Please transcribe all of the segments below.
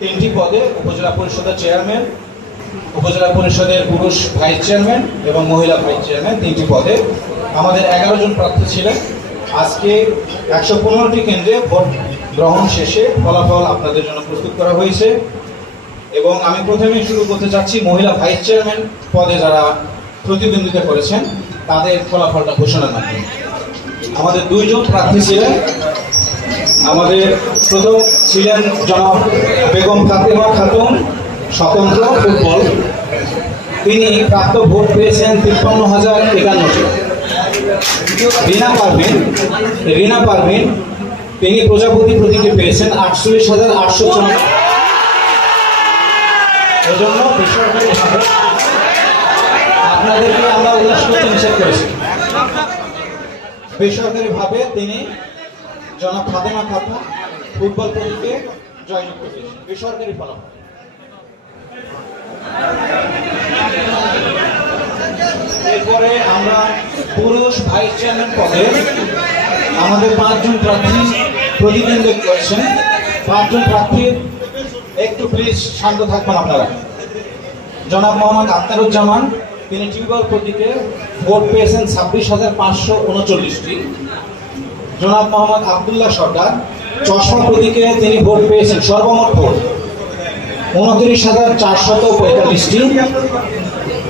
তিনটি পদে উপজেলা পরিষদের চেয়ারম্যান, উপজেলা পরিষদের পুরুষ ভাইস চেয়ারম্যান এবং মহিলা ভাইস চেয়ারম্যান, তিনটি পদে আমাদের 11 জন প্রার্থী ছিলেন। আজকে 115টি কেন্দ্রে ভোট গ্রহণ শেষে ফলাফল আপনাদের জন্য প্রস্তুত করা হয়েছে এবং আমি প্রথমেই শুরু করতে চাচ্ছি মহিলা ভাইস চেয়ারম্যান পদে যারা প্রতিদ্বন্দ্বিতা করেছেন তাদের ফলাফলটা ঘোষণার মাধ্যমে। আমাদের 2 জন প্রার্থী ছিলেন। আমাদের প্রথম ছিলেন জনাব বেগম ফাতেমা খাতুন, স্বতন্ত্র, ফুটবল। তিনি প্রাপ্ত ভোট পেয়েছেন 53,051টি। রিনা পারভিন তিনি প্রজাপতি প্রতীকে পেয়েছেন 48,894। এজন্য বেসরকারিভাবে আপনাদেরকে আমরা উল্লাস করতে নিষেধ করেছি। বেসরকারিভাবে তিনি জনাব ফাতেমা খাতুন ফুটবল প্রতীকে জয়যুক্ত হয়েছেন। বেসরকারি ফলাফল। এরপরে আমরা পুরুষ ভাইস চেয়ারম্যান পদে আমাদের 5 জন প্রার্থী প্রতিদ্বন্দ্বিতা করেছেন। 5 জন প্রার্থীর একটু প্লিজ শান্ত থাকবেন আপনারা। জনাব মোহাম্মদ আখতারুজ্জামান তিনি টিউবওয়েল প্রতীকে ভোট পেয়েছেন 26,539টি। জনাব মোহাম্মদ আব্দুল্লাহ সরকার চশমা প্রতীকে তিনি ভোট পেয়েছেন সর্বমোট ভোট 29,445টি।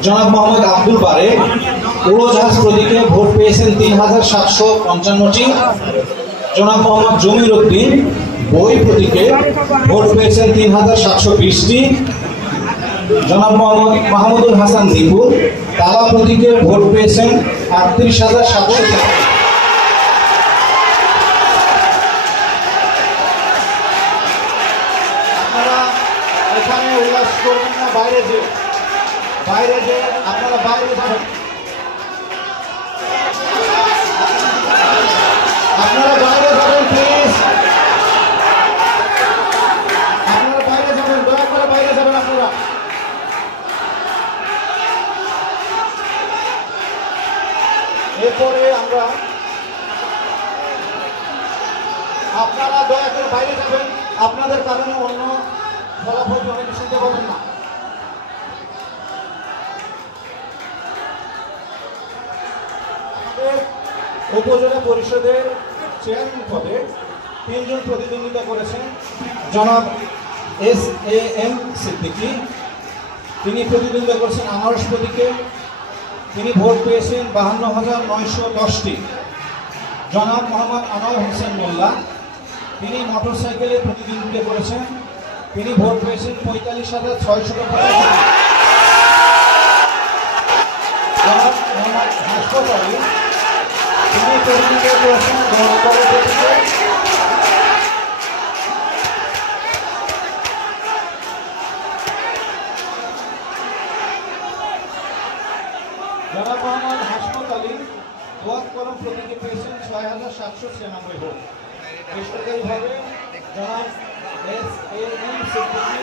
জনাব মোহাম্মদ আব্দুল বারে উড়োজাহাজ প্রতীকে ভোট পেয়েছেন 3,755টি। জনাব মোহাম্মদ জমির উদ্দিন বই প্রতীকে ভোট পেয়েছেন 3,720টি। জনাব মোহাম্মদ মাহমুদুল হাসান দীপু তালা প্রতীকে ভোট পেয়েছেন 38,700। আপনারা এখানে উল্লাস করবেন না, বাইরে যে আপনারা বাইরে যাবেন। আপনারা বাইরে যাবেন প্লিজ। আপনারা বাইরে যাবেন, দয়া করে বাইরে যাবেন আপনারা। এরপরে আমরা আপনারা দয়া করে বাইরে যাবেন, আপনাদের কারণে অন্য ফলাফল অনেকে শুনতে পাবেন না। উপজেলা পরিষদের চেয়ারম্যান পদে 3 জন প্রতিদ্বন্দ্বিতা করেছেন। জনাব SAM সিদ্দিকী তিনি প্রতিদ্বন্দ্বিতা করেছেন আনারস প্রতীকে, তিনি ভোট পেয়েছেন 52,910টি। জনাব মোহাম্মদ আনোয়ার হোসেন মোল্লা তিনি মোটরসাইকেলে প্রতিদ্বন্দ্বিতা করেছেন, তিনি ভোট পেয়েছেন 45,685। জনাব মোহাম্মদ হাসপাতালি তিনি প্রতিদ্বন্দ্বিতা করেছেন গণতন্ত্র প্রতীকে, জনাব মোহাম্মদ হাসপাতালি দোয়াত কলম প্রতীকে পেয়েছেন 6,796 ভোট। বেসরকারিভাবে জনাব SAM সিদ্দিকী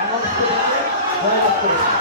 আনারস প্রতীকে জয়লাভ করেছেন।